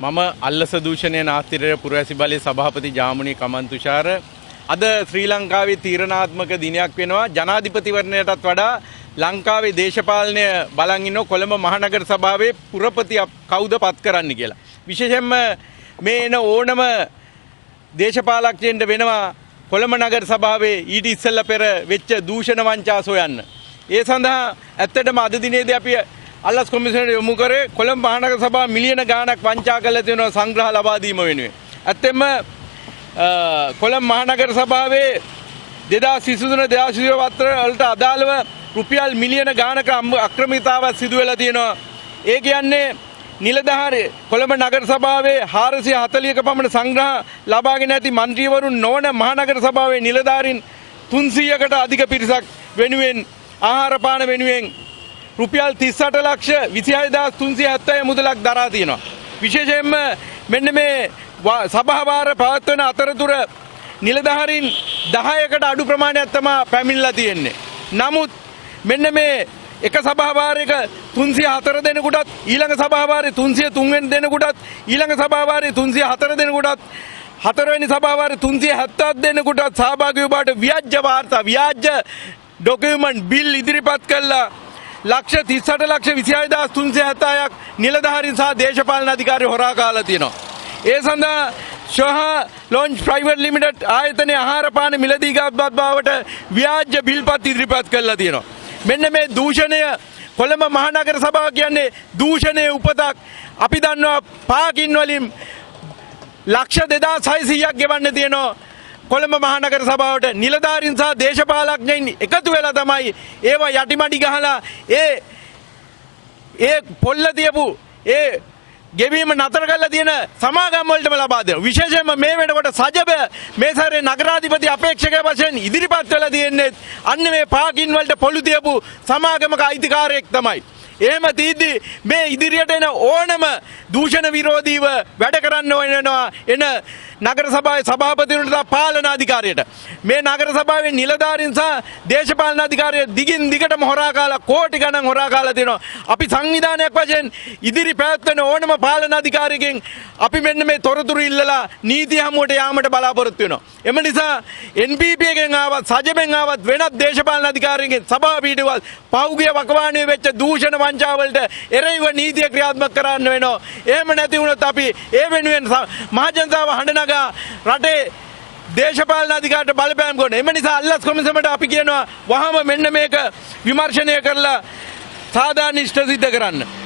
මම අල්ලස දූෂණය නාස්තිරය පුරවැසි බලයේ සභාපති ජාමුණී කමන්තුෂාර අද ශ්‍රී ලංකාවේ තීරණාත්මක දිනයක් වෙනවා ජනාධිපතිවරණයටත් වඩා ලංකාවේ දේශපාලනය බලන් ඉන්න කොළඹ මහනගර සභාවේ පුරපති කවුද පත් කරන්න කියලා. විශේෂයෙන්ම මේ එන ඕනම දේශපාලකයන්ට වෙනවා කොළඹ නගර සභාවේ ඊට ඉස්සෙල්ලා පෙර වෙච්ච දූෂණ වංචා සොයන්න. ඒ සඳහා ඇත්තටම අද දිනේදී අපි අල්ලස් කොමිසමට යොමු කරේ කොළඹ මහනගර සභාව මිලියන ගාණක් වංචා කරලා තියෙනවා සංග්‍රහ ලබා දීම වෙනුවෙන්. ඇත්තෙන්ම කොළඹ මහනගර සභාවේ 2023 වත්‍ර වලට අදාළව රුපියල් මිලියන ගාණක අක්‍රමිකතාවක් සිදු වෙලා තියෙනවා. ඒ කියන්නේ නිලධාරී කොළඹ නගර සභාවේ 440ක පමණ සංග්‍රහ ලබාගෙන ඇති മന്ത്രിවරුන් නොවන මහනගර සභාවේ නිලධාරීන් 300කට අධික පිරිසක් වෙනුවෙන් ආහාර පාන වෙනුවෙන් රුපියල් 38,26,370 මුදලක් දරා තියෙනවා. විශේෂයෙන්ම මෙන්න මේ සභාවාර පවත්වන අතරතුර නිලධාරීන් 10කට අඩු ප්‍රමාණයක් තමයි පැමිණලා තියෙන්නේ. නමුත් මෙන්න මේ එක සභාවාරයක 304 දෙනෙකුටත් ඊළඟ සභාවාරයේ 303 වෙනි දෙනෙකුටත් ඊළඟ සභාවාරයේ 304 දෙනෙකුටත් හතරවෙනි සභාවාරයේ 370 දෙනෙකුටත් සහභාගී වූ ව්‍යාජ වාර්තා ව්‍යාජ ඩොකියුමන්ට් බිල් ඉදිරිපත් කළා. ලක්ෂ 38,26,370ක් නිලධාරීන් සහ දේශපාලන අධිකාරියෝ හොරා කාලා තියෙනවා. ඒ සඳහා ශෝහා ලොන්ච් ප්‍රයිවට් ලිමිටඩ් ආයතනයේ ආහාර පාන මිලදී ගත් බවට ව්‍යාජ බිල්පත් ඉදිරිපත් කළා තියෙනවා. මෙන්න මේ දූෂණය කොළඹ මහනගර සභාව කියන්නේ දූෂණයේ උපතක්. අපි දන්නවා පාකින් වලින් ලක්ෂ 2,600ක් ගෙවන්න තියෙනවා. කොළඹ මහනගර සභාවට නිලධාරීන් සහ දේශපාලඥයින් එකතු වෙලා තමයි ඒවා යටිමඩි ගහලා ඒ පොල්ල තියපු ඒ ගෙවීම නතර කරලා තියෙන සමාගම් වලටම ලබා දෙනවා. විශේෂයෙන්ම මේ වෙනකොට සජබ මේ සැරේ නගරාධිපති අපේක්ෂක වශයෙන් ඉදිරිපත් වෙලා තියෙන්නේ අන්න මේ පාකින් වලට පොළු තියපු සමාගමක අයිතිකාරයෙක් තමයි. එහෙම තීද්දි මේ ඉදිරියට එන ඕනම දූෂණ විරෝධීව වැඩ කරන්න වෙනවා එන නගර සභාවේ සභාපතිවරුන්ට පාලන අධිකාරියට. මේ නගර සභාවේ නිලධාරීන් සහ දේශපාලන අධිකාරිය දිගින් දිගටම හොරා කාලා කෝටි ගණන් හොරා කාලා තියෙනවා. අපි සංවිධානයක් වශයෙන් ඉදිරි පැවැත්වෙන ඕනම පාලන අධිකාරියකින් අපි මෙන්න මේ තොරතුරු ඉල්ලලා නීතිය හමුවට යාමට බලාපොරොත්තු වෙනවා. එම නිසා NPP එකෙන් ආවත් සජබෙන් ආවත් වෙනත් දේශපාලන අධිකාරියකින් සභාව පීඩුවල් පෞගිය වකවානුවේ වෙච්ච දූෂණ වංචාවලට එරෙහිව නීතිය ක්‍රියාත්මක කරන්න වෙනවා. එහෙම නැති වුණොත් අපි ඒ වෙනුවෙන් මහජනතාව හඬ රටේ දේශපාලන අධිකාරියට බලපෑම් කරන. එම නිසා අල්ලස් කොමිසමට අපි කියනවා වහම මෙන්න මේක විමර්ශනය කරලා සාධාරණ ඉෂ්ට සිද්ධ කරන්න.